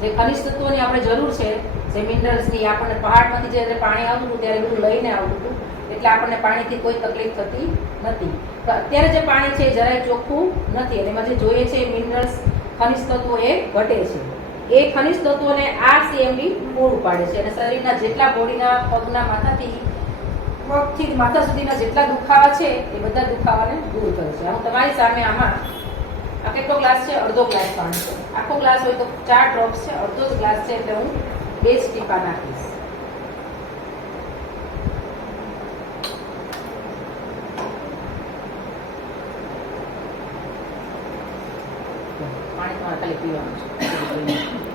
જે ખનિજ તત્વોની આપણે જરૂર છે, જે મિનરલ્સની, આપણને પહાડમાંથી જ્યારે પાણી આવતું હતું ત્યારે બધું લઈને આવતું હતું, એટલે આપણને પાણીથી કોઈ તકલીફ થતી નથી. તો અત્યારે જે પાણી છે એ જરાય ચોખ્ખું નથી, અને એમાં જે જોઈએ છે એ મિનરલ્સ, ખનિજ તત્વો એ ઘટે છે. એ ખનિજ તત્વોને આ સીએમડી પૂરું પાડે છે, અને શરીરના જેટલા બોડીના પગના પગથી માથા સુધીના જેટલા દુખાવા છે એ બધા દુખાવાને દૂર કરે છે. હું તમારી સામે આમાં આ કેટલો ગ્લાસ છે? અડધો ગ્લાસ પાણી છે. આખો ગ્લાસ હોય તો 4 ડ્રોપ્સ છે, અડધો જ ગ્લાસ છે એટલે હું 2 જ ટીપા નાખીશ. પાણી તમારે ખાલી પીવાનું છે,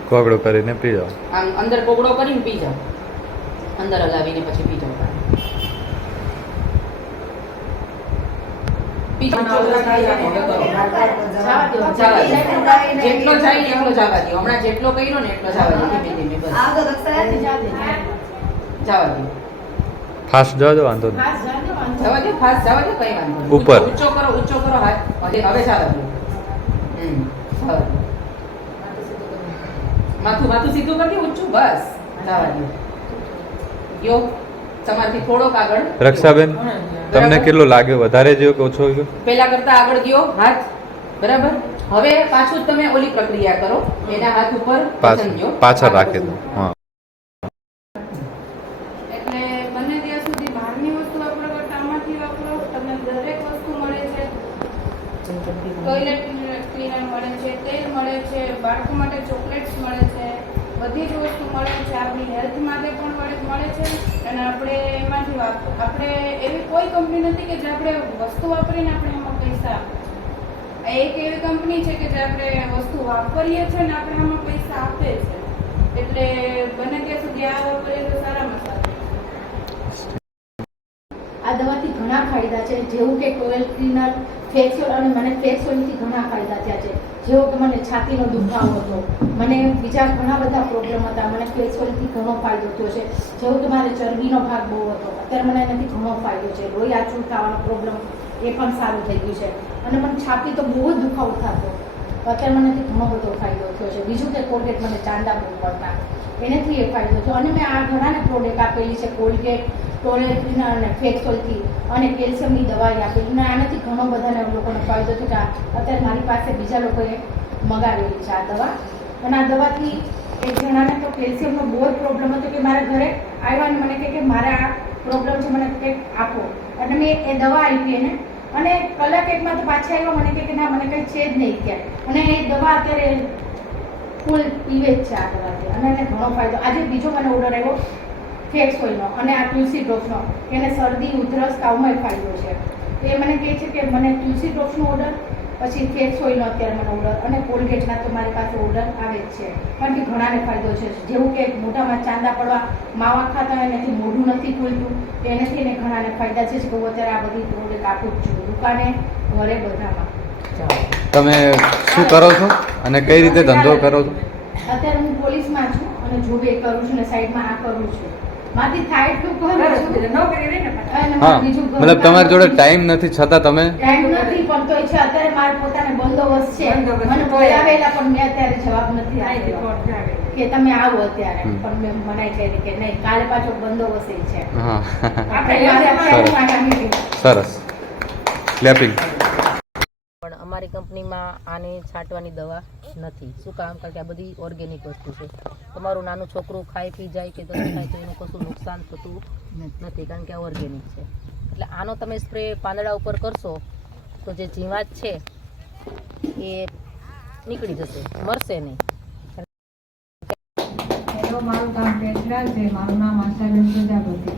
કોગળો કરીને પી જાઓ. આમ અંદર કોગળો કરીને પી જાઓ, અંદર હલાવીને પછી પી જાઓ. જેટલો જાય ને એટલો જવા દો. હમણાં જેટલો કર્યો ને એટલો જવા દો, ધીમે ધીમે બસ જવા દો. ફાસ્ટ જવા દો, વાંધો નહીં. જવા દો, ફાસ્ટ જવા દો, કઈ વાંધો નહીં. ઉપર ઊંચો કરો હાથ. હવે જવા દો. જવા દો. માથું સીધું કરી દો, ઊંચું, બસ જવા દો. યો તમારથી થોડોક આગળ. રક્ષાબેન, તમને કેટલો લાગ્યો? વધારે ગયો કે ઓછો ગયો? પેલા કરતા આગળ ગયો હાથ, બરાબર. હવે પાછું તમે ઓલી પ્રક્રિયા કરો, એના હાથ ઉપર પાછળ રાખી દો. હા, એટલે બને ત્યાં સુધી બહારની વસ્તુ વાપરો કરતા આમાંથી વાપરો. તમને દરેક વસ્તુ મળે છે, ટોયલેટ ક્લીનર મળે છે, તેલ મળે છે, બાળકો માટે ચોકલેટ્સ મળે છે, બધી જ વસ્તુ મળે છે. આપણી હેલ્થ માટે પણ મળે છે, અને આપણે એમાંથી આપણે એવી કોઈ કંપની નથી કે જે આપણે વસ્તુ વાપરીને આપણે એમાં પૈસા આપે છે. આ એક એવી કંપની છે કે જે આપણે વસ્તુ વાપરીએ છીએ ને આપણે એમાં પૈસા આપે છે. એટલે બને ત્યાં સુધી આ વાપરીએ તો સારામાં સારું. આ દવાથી ઘણા ફાયદા છે, જેવું કે ટોયલેટ ક્લીનર, ફેશિયલ, અને મને ફેશિયલથી ઘણા ફાયદા થયા છે. જેવો કે મને છાતીનો દુખાવો હતો, મને બીજા ઘણા બધા પ્રોબ્લેમ હતા, મને ફેશિયલથી ઘણો ફાયદો થયો છે. જેવું કે મારે ચરબીનો ભાગ બહુ હતો, અત્યારે મને એનાથી ઘણો ફાયદો છે. લોહી આછું થવાનો પ્રોબ્લેમ એ પણ સારું થઈ ગયું છે, અને મને છાતી તો બહુ જ દુખાવો થતો, અત્યારે મને ઘણો બધો ફાયદો થયો છે. બીજું કે કોલગેટ, મને ચાંદા બહુ પડતા, એનાથી એ ફાયદો થયો. અને મેં આ ઘણાને પ્રોડક્ટ આપેલી છે, કોલગેટ, ટોયલેટ ક્લીનર અને ફેશિયલથી, અને કેલ્શિયમની દવાઈ આપેલી, અને આનાથી ઘણો બધાને લોકોને ફાયદો થયો. અત્યારે મારી પાસે બીજા લોકોએ મગાવેલી છે આ દવા, અને આ દવાથી એક જણાને તો કેલ્શિયમનો બહુ જ પ્રોબ્લેમ હતો, કે મારા ઘરે આવ્યા અને મને કે મારે આ પ્રોબ્લેમ છે, મને કંઈક આપો. અને મેં એ દવા આપી એને, અને કલાક એકમાં તો પાછા આવ્યો, મને કે ના, મને કંઈ છે જ નહીં ક્યારે. અને એ દવા અત્યારે ફૂલ પીવે જ છે આ દવાથી, અને એને ઘણો ફાયદો. આજે બીજો મને ઓર્ડર આવ્યો ફેક્સ ઓઇલનો અને આ તુલસી ડ્રોપ્સનો, એને શરદી, ઉધરસ, તાવમાં ફાયદો છે. એ મને કહે છે કે મને તુલસી ડ્રોપ્સનો ઓર્ડર, પછી ફેક્સ ઓઇલનો અત્યારે મને ઓર્ડર, અને કોલગેટના તો મારી પાસે ઓર્ડર આવે જ છે. કારણ કે ઘણાને ફાયદો છે. જેવું કે મોઢામાં ચાંદા પડવા, માવા ખાતા હોય, એનાથી મોઢું નથી ખુલતું, એનાથી એને ઘણાને ફાયદા છે. કે હું અત્યારે આ બધી પ્રોડક્ટ આપું જ છું, દુકાને, ઘરે, બધામાં. તમે શું કરો છો અને કઈ રીતે ધંધો કરો છો? અત્યારે હું પોલીસમાં છું અને જોબ એ કરું છું, ને સાઈડમાં આ કરું છું. માથી થાય એટલું કરું છું. હા, મતલબ તમારી જોડે ટાઈમ નથી છતાં તમે? ટાઈમ નથી, પણ તો છે. અત્યારે મારો પોતાનો બંદોબસ્ત છે. મને બોલાવેલા પણ મેં અત્યારે જવાબ નથી આપ્યો કે તમે આવો અત્યારે, પણ મેં મનાઈ કરી કે નહીં, કાલે પાછો બંદોબસ્ત છે. હા, આપણે સરસ. ક્લેપિંગ. પણ અમારી કંપનીમાં આને છાંટવાની દવા નથી. શું કામ? કારણ કે આ બધી ઓર્ગેનિક વસ્તુ છે. તમારું નાનું છોકરું ખાઈ પી જાય કે દહીં ખાય તો એનું કશું નુકસાન થતું નથી, કારણ કે આ ઓર્ગેનિક છે. એટલે આનો તમે સ્પ્રે પાંદડા ઉપર કરશો તો જે જીવાત છે એ નીકળી જશે, મરશે નહીં. હેલો, મારું નામ પેટલાલ છે. મારું નામ આશાબેન પ્રજાપતિ.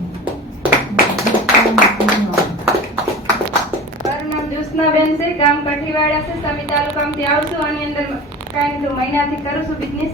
મારું નામ જ્યોત્સનાબેન છે, ગામ કઠીવાડા છે, સમી તાલુકામાંથી આવું છું. આની અંદર કાંઈ મહિનાથી કરું છું બિઝનેસ.